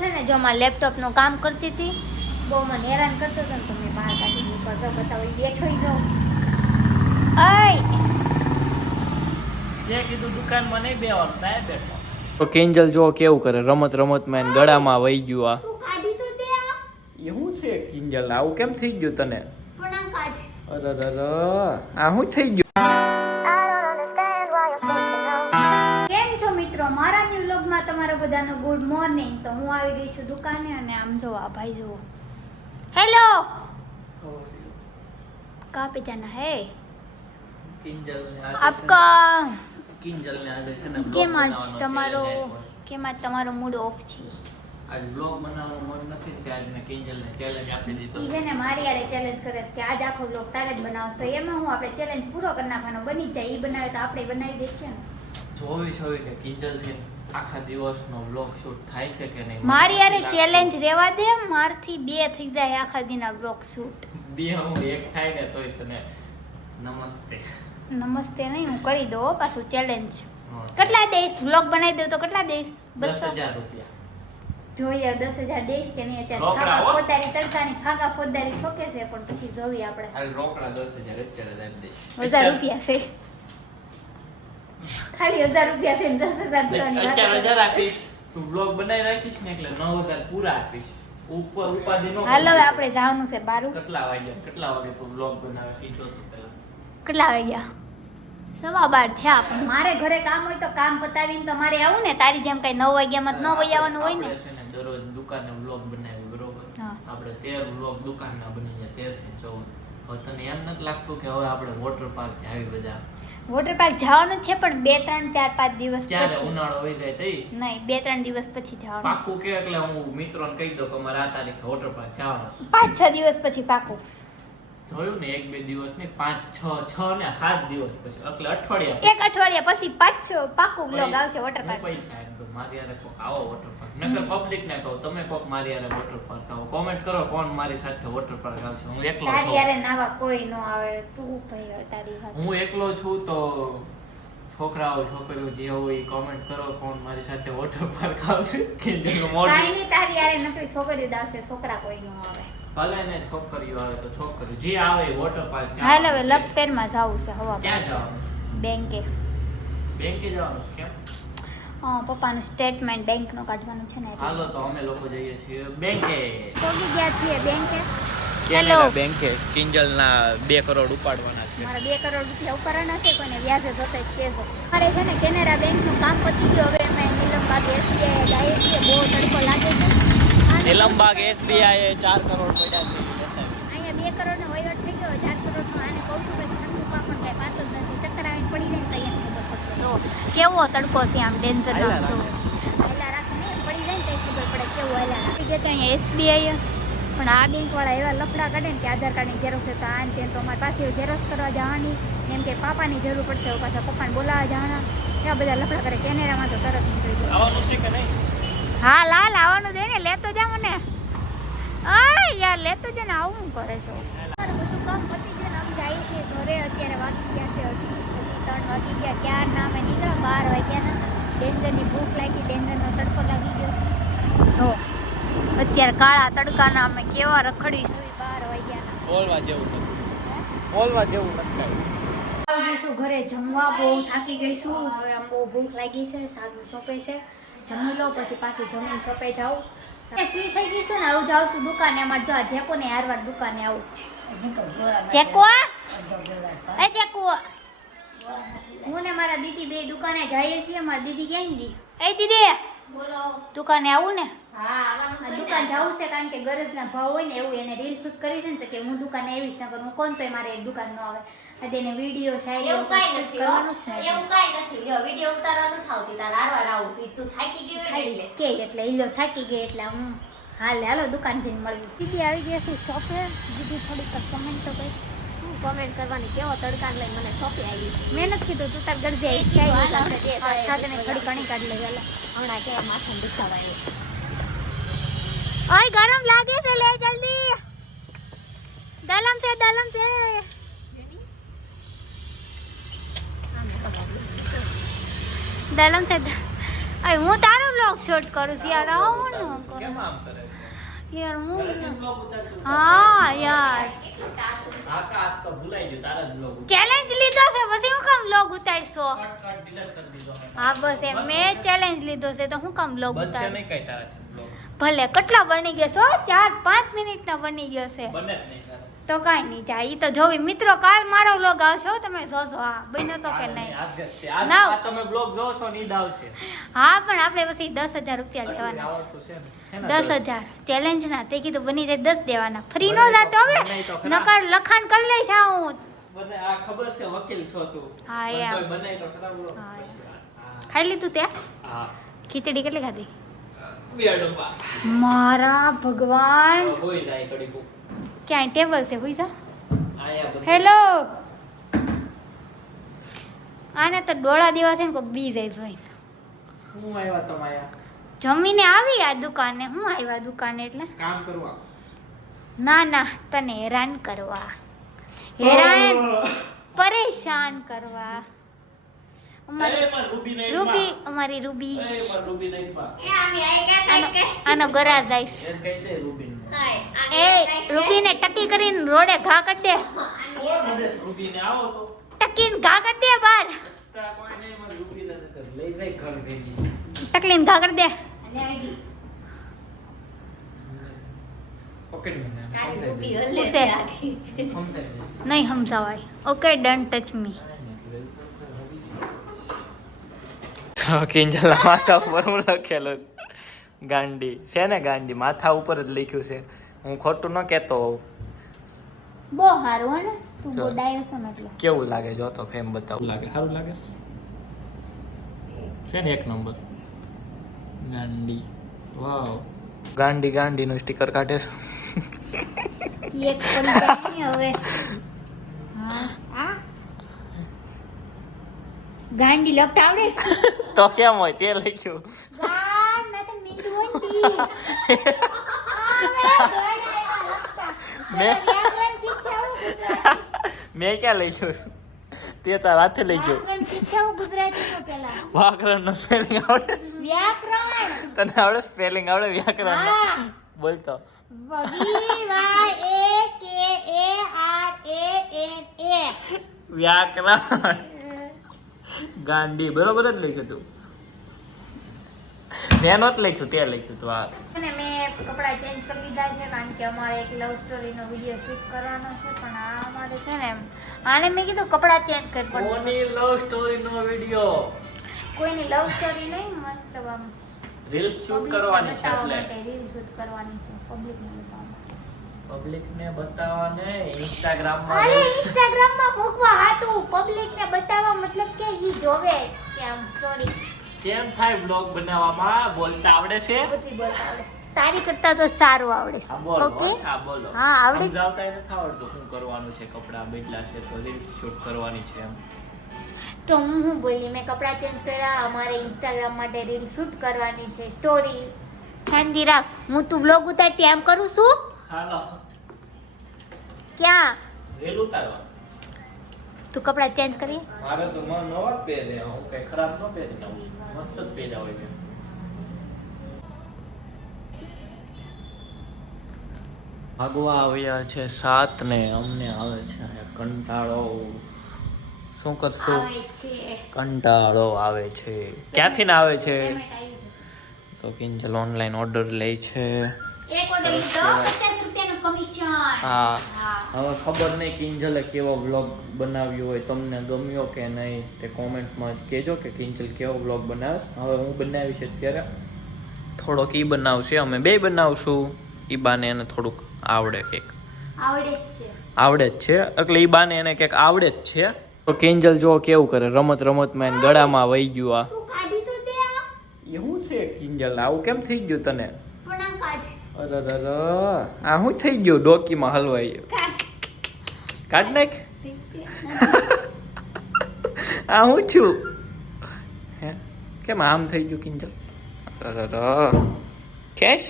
છે ને જો માં લેપટોપનું કામ કરતી હતી, બહુ મને હેરાન કરતો હતો ને તો મેં બહાર કાઢી દીધું. કસો બતાવી બેઠો જાઉં. જે કીધું દુકાનમાં નહીં બેવાનું ત્યાં બેઠો. તો કિંજલ જો કેવું કરે, રમત રમતમાં એને ગળામાં વહી ગયું. આ તું કાઢી તો દે આ. એ શું છે કિંજલ, આવું કેમ થઈ ગયું તને? પણ આમ કાઢ. અરે આ શું થઈ ગયું? કેમ છો મિત્રો, મારા ન્યુ વ્લોગમાં તમારા બધાનો ગુડ મોર્નિંગ. તો હું આવી ગઈ છું દુકાને અને આમ જો આ ભાઈ જુઓ. હેલો, कहाँ पे जाना है आपका? કિંજલને આજે છે ને કેમ આજ તમારો મૂડ ઓફ છે? આજ બ્લોગ બનાવવાનો મન નથી કે આજ મેં કિંજલને ચેલેન્જ આપી દીધો. ઈ છે ને મારી યારે ચેલેન્જ કરે છે કે આજ આખો બ્લોગ તારે જ બનાવો. તો એમાં હું આપણે ચેલેન્જ પૂરો કરી નાખવાનો, બની જાય. ઈ બનાવે તો આપણે બનાવી દઈશું ને. જોઈ કે કિંજલ છે આખા દિવસનો બ્લોગ શૂટ થાય છે કે નહીં. મારી યારે ચેલેન્જ રેવા દે, મારથી 2 થઈ જાય આખા દિનના બ્લોગ શૂટ. બે હું એક થાય ને તોય તને નમસ્તે નહીં, હું કરી દઉં પાછું ચેલેન્જ. કેટલા દઈશ? બ્લોગ બનાવી દઉં તો કેટલા દઈશ? 10,000 રૂપિયા જોઈએ 10,000 દઈશ કે નહીં. અત્યારે રોકડા ફાકા હો. ફોદારી તડકાની ફાકા ફોદારી ઠોકે છે, પણ પછી જોઈએ આપણે. હાલ રોકડા 10,000 અત્યારે જ આપી દઈશ. 1000 રૂપિયા છે, ખાલી 1000 રૂપિયા છે ને 10,000 દેવાની વાત અત્યારે કરે. 1000 આપીશ, તું બ્લોગ બનાવી રાખીશ ને એટલે 9,000 પૂરા આપીશ. ઉપાધિ નો હાલો હવે આપણે જવાનું છે બારું. કેટલા વાગે તું બ્લોગ બનાવે સીધો તું પહેલા? કેટલા વાગ્યા? 12:15 થયા. પણ મારે ઘરે કામ હોય તો કામ પતાવીને તો મારે આવું ને. તારી જેમ કઈ 9 વાગ્યામાં જ ન વહી આવવાનું હોય ને. આપણે છે ને દરરોજ દુકાને બ્લોગ બનાવી, બરોબર? હા. આપણે 13 બ્લોગ દુકાનના બની જાય, 13 થી 14. હવે તને એમ નથી લાગતું કે હવે આપણે વોટર પાર્ક જાવી બધા? વોટર પાર્ક જવાનું છે પણ 2, 3, 4, 5 દિવસ ક્યારે પછી. ઉનાળો હોય જાય તઈ નહીં, 2, 3 દિવસ પછી જવાનું. પાક્કું કે એટલે હું મિત્રોને કહી દઉં કે અમારે આ તારીખે વોટર પાર્ક જવાનું છે. 5-6 દિવસ પછી પાકું. જોયું ને, 1-2 દિવસ નહીં, 5, 6 ને 7 દિવસ પછી, એટલે અઠવાડિયા એક અઠવાડિયા પછી પાકું બ્લોગ આવશે વોટર પાર્ક. પૈસા એકદમ મારી યારે કોક આવો વોટર પાર્ક. નકર પબ્લિક ને કહો તમે કોક મારી યારે વોટર પાર્ક આવો. કોમેન્ટ કરો કોણ મારી સાથે વોટર પાર્ક આવશે. હું એકલો તારી છું. યારે નાવા કોઈ ન આવે. તું ભાઈ તારી વાત. હું એકલો છું તો છોકરાઓ છોકરીઓ જે હોય એ કોમેન્ટ કરો કોણ મારી સાથે વોટર પાર્ક આવશે. કે જેનું કાંઈ મોઢું નહીં, તારી યારે નકરી છોકરીઓ જ આવશે, છોકરા કોઈ ન આવે. ભલે ને છોકરીઓ આવે તો છોકરીઓ જે આવે વોટર પાર્ક હાલ હવે લપટેરમાં જવું છે હવા. ક્યાં જવાનું છે? બેંકે. બેંકે જવાનું છે? કેમ? પપ્પાનું સ્ટેટમેન્ટ બેંકનું કાઢવાનું છે ને એટલે. હાલો તો અમે લોકો જઈએ છીએ બેંકે. પહોંચી ગયા છીએ બેંકે. કેનેરા બેંકે કિંજલના 2 કરોડ ઉપાડવાના છે. મારા 2 કરોડ રૂપિયા ઉપાડવાના છે, કોઈને વ્યાજે જોતા જ કહેજો. મારે છે ને કેનેરા બેંકનું કામ પતી ગયું. હવે અમે નીલમબાગ SBI જઈએ છીએ. બહુ તડકો લાગે છે. નીલમબાગ SBI એ 4 કરોડ પડ્યા છે. અહીંયા 2 કરોડનો વહીવટ થઈ ગયો. 4 કરોડનો આને કહું છું કે ઠંડુ પણ કાંઈ પાતો જ નથી. ચક્કર આવીને પડી જાય ને તો અહીંયા ખબર પડશે. જો કેવો તડકો છે, આમ ડેન્જર જો હેલા રાખીને પડી જાય ને તો ખબર પડે કેવું હેલા રાખી ગયા. તો અહીંયા SBI પણ આ બેંકવાળા એવા લફડા કાઢે ને કે આધાર કાર્ડની ઝેરોક્ષ તો આ ને તો અમારી પાસે ઝેરોક્ષ કરવા જવાની, એમ કે પાપાની જરૂર પડશે, પાછા પપ્પાને બોલાવવા જવાના, એવા બધા લફડા કરે. કેનેરામાં તો તરત નીકળી જાય. આવવાનું છે કે નહીં? હા લાલ આવવાનું દે ને, લેતો જા મને. અય યાર લેતો જા ને, આવું શું કરે છો? મારું બધું કામ પતી ગયું ને અમે જઈએ છીએ ઘરે. અત્યારે વાગી ગયા છે 3 વાગી ગયા. ક્યારના અમે નીકળ્યા 12 વાગ્યાના. ડેન્જરની ભૂખ લાગી, ડેન્જરનો તડકો લાગી ગયો. જો અત્યારે કાળા તડકાના અમે કેવા રખડીશું 12 વાગ્યાના. બોલવા જેવું નથી. બોલવા જેવું નથી. આવી ગઈશું ઘરે જમવા. બહુ થાકી ગઈશું. હવે આમ બહુ ભૂખ લાગી છે. સાગું સોંપે છે, જમી લો પછી પાછું જમીન સોંપે જાઉં. ફ્રી થઈ ગઈ છું ને, આવું જાઉં છું દુકાને. અમારે જો આ જેકો ને હારવાર દુકાને આવું. જેકો એ જેકો હું ને મારા દીદી 2 દુકાને જઈએ છીએ. મારી દીદી ક્યાં ગઈ? એ દીદી બોલો, દુકાને આવું ને? હા દુકાન જવું છે, કારણ કે ગરજના ભાવ હોય ને એવું. એને રીલ શૂટ કરી છે ને તો કે હું દુકાને આવીશ, ન કરું હું કોણ તોય મારે દુકાન ન આવે. આજે એને વિડીયો શાયરી એવું કાઈ નથી કરવાનું છે. એવું કાઈ નથી. લ્યો વિડિયો ઉતારવાનું થાવતી તાર હારવાર આવું છું. તું થાકી ગયો એટલે કે એટલે ઈલો થાકી ગઈ એટલે હું હાલો દુકાન જઈને મળવી. દીદી આવી ગયા છે શોપે. દીદી થોડીક કમેન્ટ તો કઈ. હું કમેન્ટ કરવાની કેવો તડકાને લઈને મને સોંપી આવી છે. મેં નથી કીધું, તું તાર ગરજે એ કીધું, હાલ આપણે જે થાય સાગને થોડી ઘણી કાઢી લઈ. હાલો હમણાં કેવા માથાને દુખાવા આવ્યો. ઓય ગરમ લાગે છે, લે જલ્દી. દલમ છે દલમ છે. અય હું તારો બ્લોગ શૂટ કરું છું યાર. આવો ને કામ કરે છે યાર ઘરેથી હું vlog ઉતારતું હા યાર કેટલું ચાલતું છે. હા કા આજ તો ભૂલાઈ ગયું તારા જ vlog ચેલેન્જ લીધો છે પછી હું કામ લોગ ઉતારશો કટ delete કરી દીધો મેં. હા બસ એમ મેં ચેલેન્જ લીધો છે તો હું કામ લોગ બનશે ઉતાર નહીં કઈ તારાથી vlog. ભલે કેટલા બની ગયા છો 4-5 મિનિટનો બની ગયો છે બને જ નહીં તારાથી. તો કાંઈ નહીં જાય ઈ તો જોવી મિત્રો કાલ મારો વ્લોગ આવશે હો, તમે જોજો હા બન્યો તો કે નહીં ના. આ તમે બ્લોગ જોવો છો ને ઈ જ આવશે. હા પણ આપણે પછી 10,000 રૂપિયા લેવાના આવડતું છે ને? હે ને? 10,000 ચેલેન્જ ના તે કીધું બની જાય 10 દેવાના ફ્રી નો જાતો હવે બનાય તો ખરા. નકર લખાણ કરી લઈશ આ હું મને આ ખબર છે વકીલ છો તું. હા, પણ યાર. તોય બનાય તો ખરા vlog. હા, પછી ખાઈ લીધું ત્યાં હા. ખીચડી કેટલી ખાધી બે ડબ્બા. મારા ભગવાન હવે હોઈ જાય કડી કુક. ક્યાંય ટેબલ છે હુઈ જા આયા બધું. હેલો આને તો ડોળા દેવા છે ને કોઈ બી જાય જોઈને હું આવ્યા તમાયા જમીને આવી આ દુકાને હું આવ્યા દુકાને એટલે કામ કરવા. ના ના તને હેરાન કરવા હેરાન પરેશાન કરવા અમારી એ માર રૂબી નહીં રૂબી અમારી રૂબી એ માર રૂબી નહીં પા. એ આની આઈ કે આનો- કે આનો ગરા જાય એમ કહી દે રૂબીન. હાય આની એ રૂબીને ટકી કરીને રોડે ઘા કરી દે રૂબીને આવો તો. ટકીને ઘા કરી દે બાર તા કોઈ નહીં માર રૂબીને નકર લઈ જાય ઘર ભેગી. ટકલીને ઘા કરી દે અને આઈડી પકડી મને. તારી સમજાઈ રૂબી દે. હલે ઉસે. છે આખી સમજાઈ દે. નહીં સમજાવાય ઓકે ડન ટચ મી કિંજલના માથા ઉપર હું લખેલું ગાંડી છે ને ગાંડી માથા ઉપર જ લખ્યું છે હું ખોટું ન કહેતો હોઉં બહુ સારું હે ને તું ચાલ. બહુ ડાયો છે ને એટલે કેવું લાગે જો તો ફેમ બતાવું લાગે સારું લાગે છે ને એક નંબર ગાંડી વાવ ગાંડી ગાંડીનું સ્ટીકર કાઢે છે એક પડી જાય ને હવે હા આ ગાંડી લખતા આવડે તો કેમ હોય તે લખ્યું ગાંડ મેં તો મીંડું હોતી મેં- મેં ક્યાં લખ્યું છું તે તાર હાથે લઈ ગયો વ્યાકરણ નો સ્પેલિંગ આવડે વ્યાકરણ તને આવડે સ્પેલિંગ આવડે વ્યાકરણ હા બોલતો વ્યાકરણ ગાંડી બરોબર જ લખ્યું તું મેં નહોતું લખ્યું તે લખ્યું તું આ અને મેં કપડાં ચેન્જ કરી લીધા છે કારણ કે અમારે એક લવ સ્ટોરીનો વિડીયો શૂટ કરવાનો છે પણ આ અમારે છે ને આને મેં કીધું કપડાં ચેન્જ કરી પણ કોની લવ સ્ટોરી નો વિડિયો કોઈની લવ સ્ટોરી નહીં મતલબ આમ રીલ્સ શૂટ public ને કરવાની છે બતાવવા એટલે માટે રીલ શૂટ કરવાની છે પબ્લિકને બતાવવા માટે પબ્લિક ને બતાવવા ને ઇન્સ્ટાગ્રામ માં અરે ઇન્સ્ટાગ્રામમાં મૂકવા હાટું પબ્લિકને બતાવવા મતલબ કે ઈ જોવે કે આમ સ્ટોરી કેમ થાય બ્લોગ બનાવવામાં બોલતા આવડે છે બધી બતાવે તારી કરતા તો સારું આવડે હા છે બોલો ઓકે હા બોલો હા, આવડે જ. સમજાવતાય નથી આવડતું શું કરવાનું છે કપડા બદલા છે તો રીલ્સ શૂટ કરવાની છે એમ તો હું બોલી મેં કપડાં ચેન્જ કર્યા અમારે ઇન્સ્ટાગ્રામ માટે રીલ શૂટ કરવાની છે સ્ટોરી શાંતિ રાખ હું તું વ્લોગ ઉતારતી આમ કરું છું હાલો ક્યાં રીલ ઉતારવા તું કપડાં ચેન્જ કરીએ મારે તો મન નવા જ પહેરે હું કઈ ખરાબ ન પહેરી નવું મસ્ત જ પહેર્યા હોય મેં ભાગવા આવ્યા છે 7 ને અમને આવે છે કંટાળો શું કરશું આવે છે કંટાળો આવે છે ક્યાંથી ના આવે છે પેમેન્ટ આવી ગયું. તો કિંજલ ઓનલાઈન ઓર્ડર લે છે એક ઓર્ડર લીધો 50 રૂપિયાનું કમિશન હા હા હવે ખબર નહીં કિંજલે કેવો વ્લોગ બનાવ્યો હોય તમને ગમ્યો કે નહીં તે કોમેન્ટમાં કહેજો કે કિંજલ કેવો વ્લોગ બનાવે હવે હું બનાવીશ અત્યારે થોડોક ઈ બનાવશે અમે બે બનાવશું ઈ બાને એને થોડુંક આવડે કંઈક આવડે જ છે આવડે જ છે એટલે ઈ બાને એને કંઈક આવડે જ છે તો કિંજલ જો કેવું કરે રમત રમતમાં એને ગળામાં વહી ગયું આ તું કાઢી તો દે આ એ શું છે કિંજલ આવું કેમ થઈ ગયું તને પણ આમ કાઢ અરે આ શું થઈ ગયું ડોકીમાં હલવાઈ ગયું કાઢ નાખ આ હું છું હે કેમ આમ થઈ ગયું કિંજલ અરે કેશ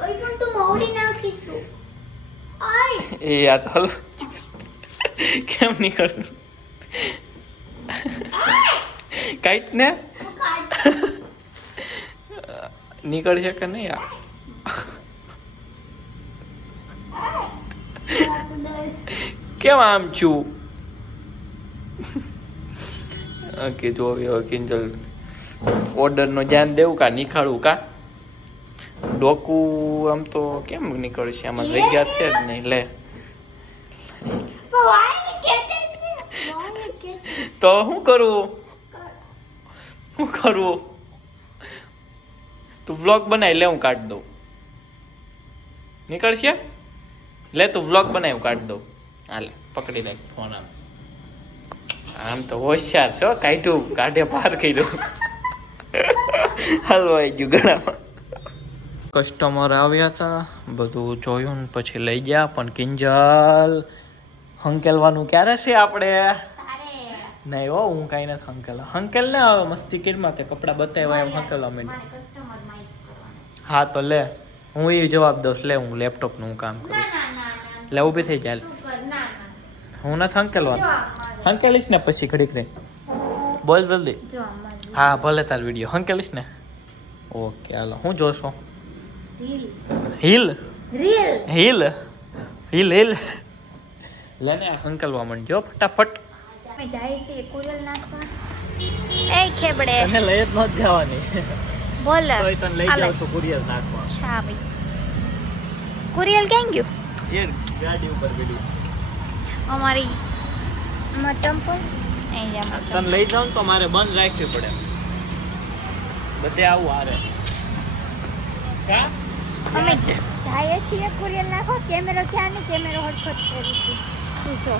ઓય પણ તું મોડી નાખીશ તું આય એ આ તો હલવ કેમ નીકળતું કાઈટ ને કાઢ નીકળશે કે નહીં આ કેમ આમ છું? ઓકે જો હવે કિંજલ ઓર્ડરનો ધ્યાન દેવું કા નીકાળવું કા ડોકું આમ તો કેમ નીકળશે આમાં જગ્યા છે જ નહીં લે તો શું કરવું તું વ્લોગ બનાવી લે હું કાઢી દઉં નીકળશે લે તું વ્લોગ બનાવી હું કાઢી દઉં હાલે પકડી રાખ ફોન આમ તો હોશિયાર છો કાઢ્યું કાઢે પાર કર્યું હલવાઈ ગયું ગળામાં કસ્ટમર આવ્યા હતા બધું જોયું ને પછી લઈ ગયા પણ કિંજલ હંકેલવાનું ક્યારે છે આપણે નહીં હો હું કાંઈ નથી હંકેલા હંકેલ ને આવે મસ્તી કીરમાં તે કપડાં બતાવ્યા એમ હંકેલા મેં હા તો લે હું એ જવાબ દઉં લે હું લેપટોપનું કામ કરું લે ઊભી થઈ જાય હું નથી હંકેલવાનું હંકેલીશ ને પછી ઘડીક રહી બોલ જલ્દી હા ભલે તાર વિડીયો હંકેલીશ ને ઓકે હાલો હું જોશો હિલ હિલ હિલ હિલ લેને હંકેલવા માંડજો ફટાફટ જાય છે કુરિયર નાખવા એ ખેબડે તને લઈ જ ન જવાની બોલ તોય તને લઈ જાવ તો કુરિયર નાખવા અચ્છા ભાઈ કુરિયર ક્યાં ગયું એ ગાડી ઉપર ગઈ અમારી ચંપલ તને લઈ જાવ તો મારે બંધ રાખવી પડે બધે આવું હારે કા અમે જાય છીએ કુરિયર નાખો કેમેરો ક્યાં ને કેમેરો હટખટ કરી છે તું જો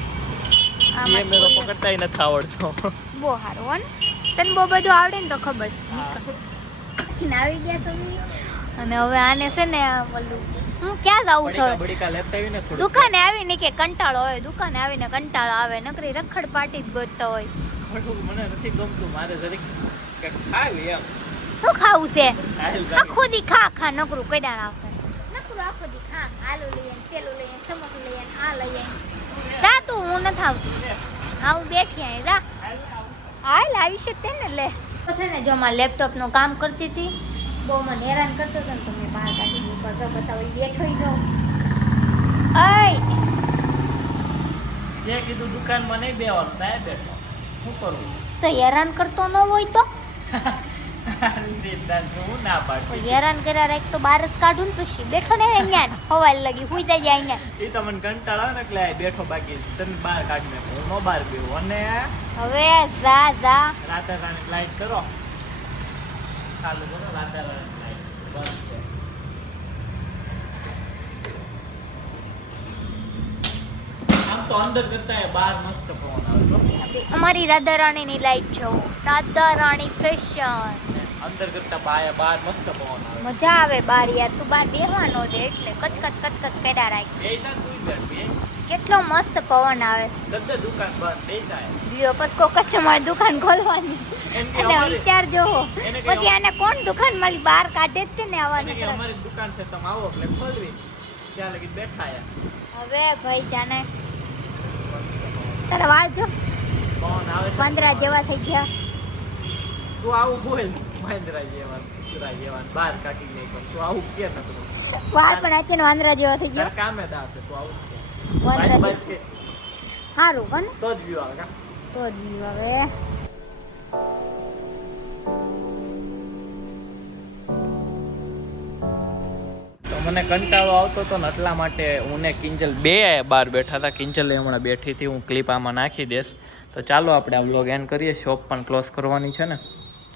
એ મેરો પકડતાય નથી આવડતો બહુ સારું હો ને તને બહુ બધું આવડે ને તો ખબર આવી ગયા સમી અને હવે આને છે ને બોલું હું ક્યાં જાઉં છું બડીકા લેફ્ટ આવીને થોડું દુકાને આવીને કે કંટાળો હોય દુકાને આવીને કંટાળો આવે નકરી રખડ પાટી જ ગોતતો હોય થોડું મને નથી ગમતું મારે જરીક કંઈક ખાવી એમ શું ખાવું છે આયલ આખો દી ખા ખા નકરું કઈ આવશે નકરું આખો દી ખા આલુ લઈએ પેલું લઈએ સમોસું લઈએ આ લઈએ જા તું હું નથી આવતી હા હું બેઠી અહીં જા હાલ આવી શકતે ને લે તો છે ને જો મારા લેપટોપનું કામ કરતી હતી બહુ મને હેરાન કરતો હતો ને તો મેં બહાર કાઢી દીધો બસ બતાવો બેઠો જાઉં અય જે કીધું દુકાનમાં નહીં બેવાનું ત્યાં બેઠો શું કરવું તો હેરાન કરતો ન હોય તો હું ના પાડું હેરાન કર્યા રાખ તો બહાર જ કાઢું ને પછી બેઠો ને અહીંયા હવાલ લગી હુઈ જાય અહીંયા એ તમને કંટાળો આવે ને એટલે આ બેઠો બાકી તને બહાર કાઢી નાખો હું ન બહાર બેહું અને હવે જા જા રાતે રાણી લાઈટ કરો ચાલુ કરો રાતે રાણી લાઈટ બસ છે આમ તો અંદર કરતા બહાર મસ્ત પવન આવે છે અમારી રાધા રાણીની લાઈટ છે રાધા રાણી ફેશન અંદર કરતા બહાર મસ્ત પવન આવે મજા આવે બાર યાર તું બાર બેહવાનો દે એટલે કચકચ કચકચ કર્યા રાખ બે તા તું બેઠ બે કેટલો મસ્ત પવન આવે સદ્દે દુકાન બંધ બે જાય દિયો પછી કસ્ટમર દુકાન ખોલવાની એમ કે અને અમારી વિચાર જોવો એને કે પછી આને કોણ દુકાન મારી બહાર કાઢે જ તે ને એને આવવાની કે અમારી દુકાન છે તમે આવો એટલે ખોલવી ત્યાં લગી બેઠા આયા હવે ભાઈ જાને તારા વાળ જો પવન આવે છે પાંદરા જેવા થઈ ગયા તું આવું બોલ મહેન્દ્રા જેવાન બહાર કાઢી નહીં પણ તું આવું કે નતું વાળ પણ આચે ને વાંદરા જેવા થઈ તાર ગયા કામે દા છે તું આવું છે વાંદરા બાજ જેવા કે સારું કોને તો જ વ્યૂ આવે કા તો દિયો હવે તો મને કંટાળો આવતો હતો ને એટલા માટે હું ને કિંજલ બે બહાર બેઠા હતા કિંજલે હમણાં બેઠી હતી હું ક્લિપ આમાં નાખી દઈશ તો ચાલો આપણે આ વ્લોગ એન્ડ કરીએ શોપ પણ ક્લોઝ કરવાની છે ને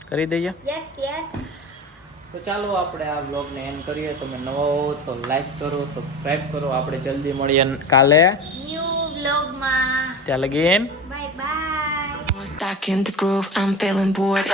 કરી દઈએ યસ યસ તો ચાલો આપણે આ વ્લોગને એન્ડ કરીએ તમે નવા હો તો લાઈક કરો સબસ્ક્રાઇબ કરો આપણે જલ્દી મળીએ કાલે ન્યૂ વ્લોગમાં ત્યાં લગીન bye bye Stuck in this groove, I'm feeling bored.